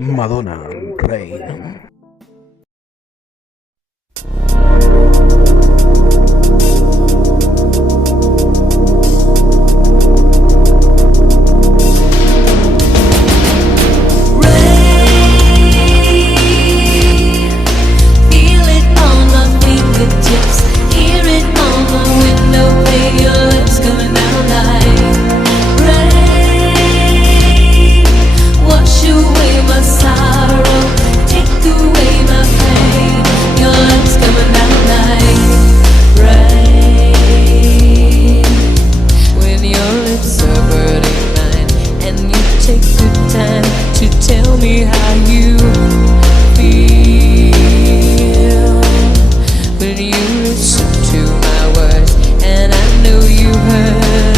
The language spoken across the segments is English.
Madonna, Rain. Tell me how you feel when you listen to my words, and I know you heard.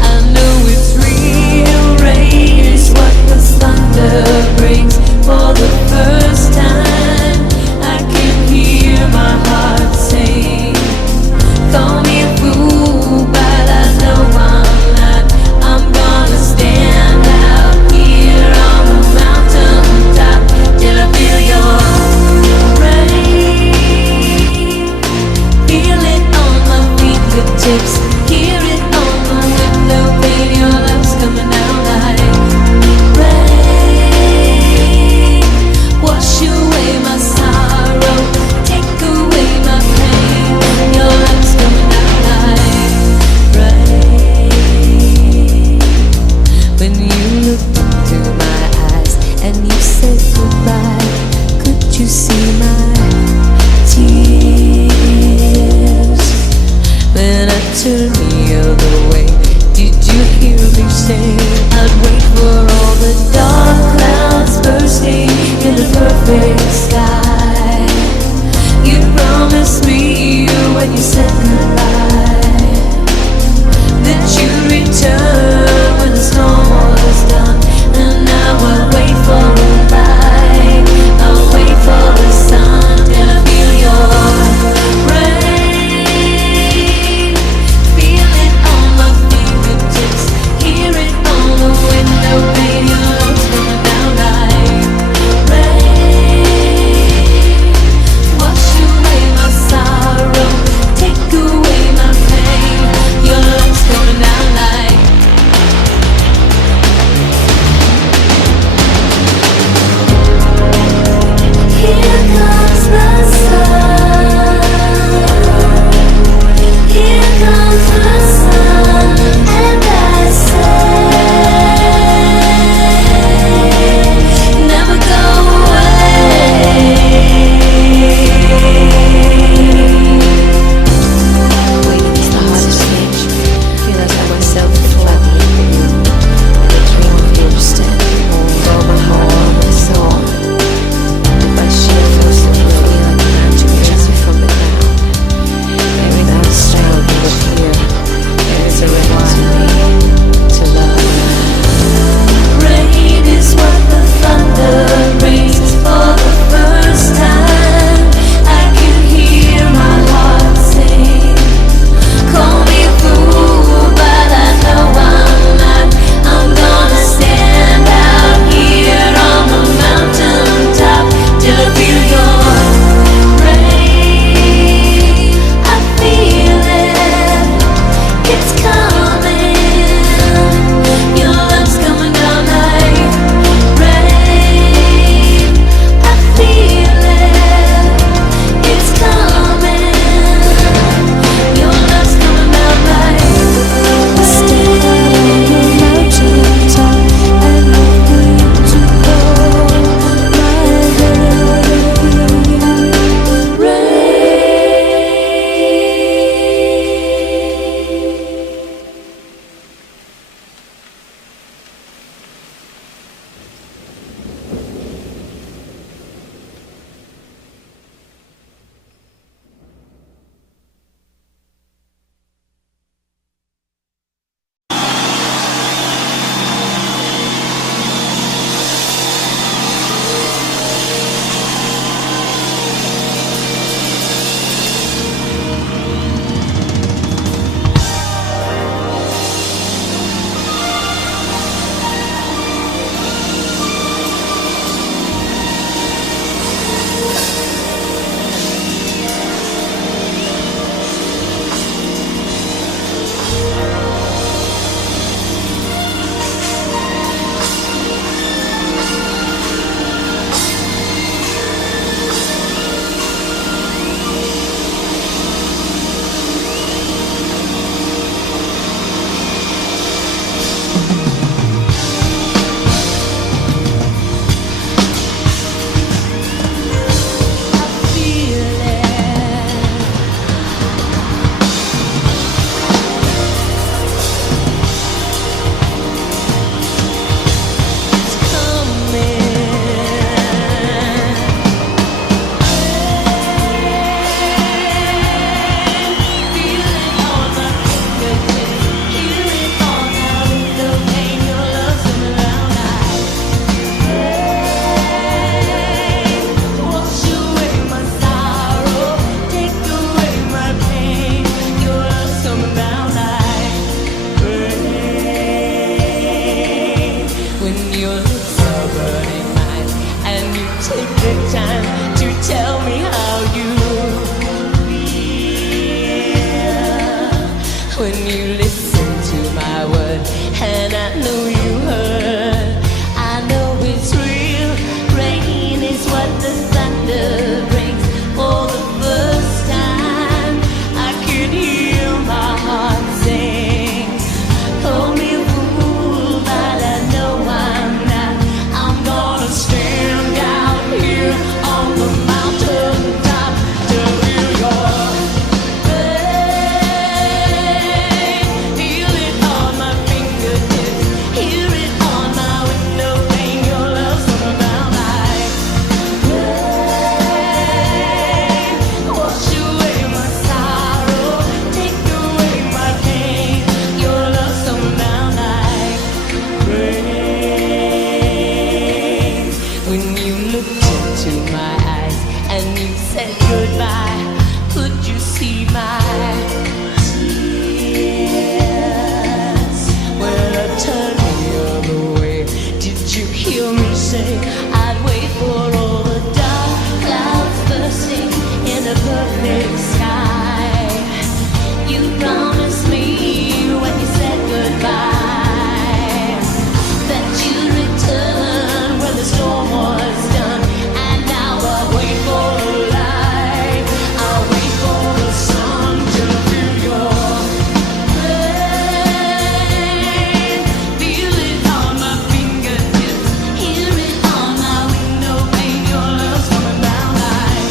I know it's real. Rain is what the thunder brings. For the first time, I can hear my heart sing. Call me a fool, but I know I'm not. I'm gonna stand out here on the mountain top till I feel your rain. Feel it on my fingertips, hear it on the window pane. Your love's coming down like rain. Wash away my sorrow, take away my pain. Your love's coming down like rain. When you looked into my eyes and you said goodbye, could you see my tears? When I turned the other way, did you hear me say I'd wait for all the dark clouds bursting in the perfect sky? You promised me when you said goodbye that you'd return when the storm was done. And now I'll wait for a light, I'll wait for the sun, and I feel your rain. Feel it on my fingertips, hear it on the window pane. Your love's coming down like rain. Wash away my sorrow, take take the time to tell me how you feel when you listen to my words, and I know you heard. I know it's real. Rain is what the thunder brings. For the first time, I can hear my heart sing. Call me a fool, but I know I'm not. I'm gonna stand out here on the mountain top to feel your pain. Feel it on my fingertips, hear it on my window pane. Your love's coming down like rain. Wash away my sorrow, take away my pain. Your love's coming down like rain. When you looked into my eyes and you said goodbye, could you see my tears? When I turned the other way, did you hear me say I'd wait for all the dark clouds bursting in a perfect sky? You promised me when you said goodbye that you'd return when the storm was done. And now I wait for the light, I wait for the sun to feel your rain. Feel it on my fingertips, hear it on my window pane. Your love's coming down like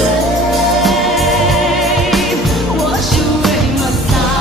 rain. Wash away my sorrow,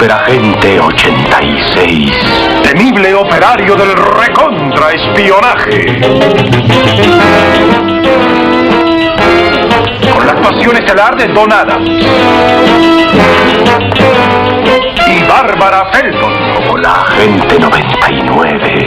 superagente 86. Temible operario del recontraespionaje. Con la actuación estelar de Don Adams. Y Bárbara Feldon como la agente 99.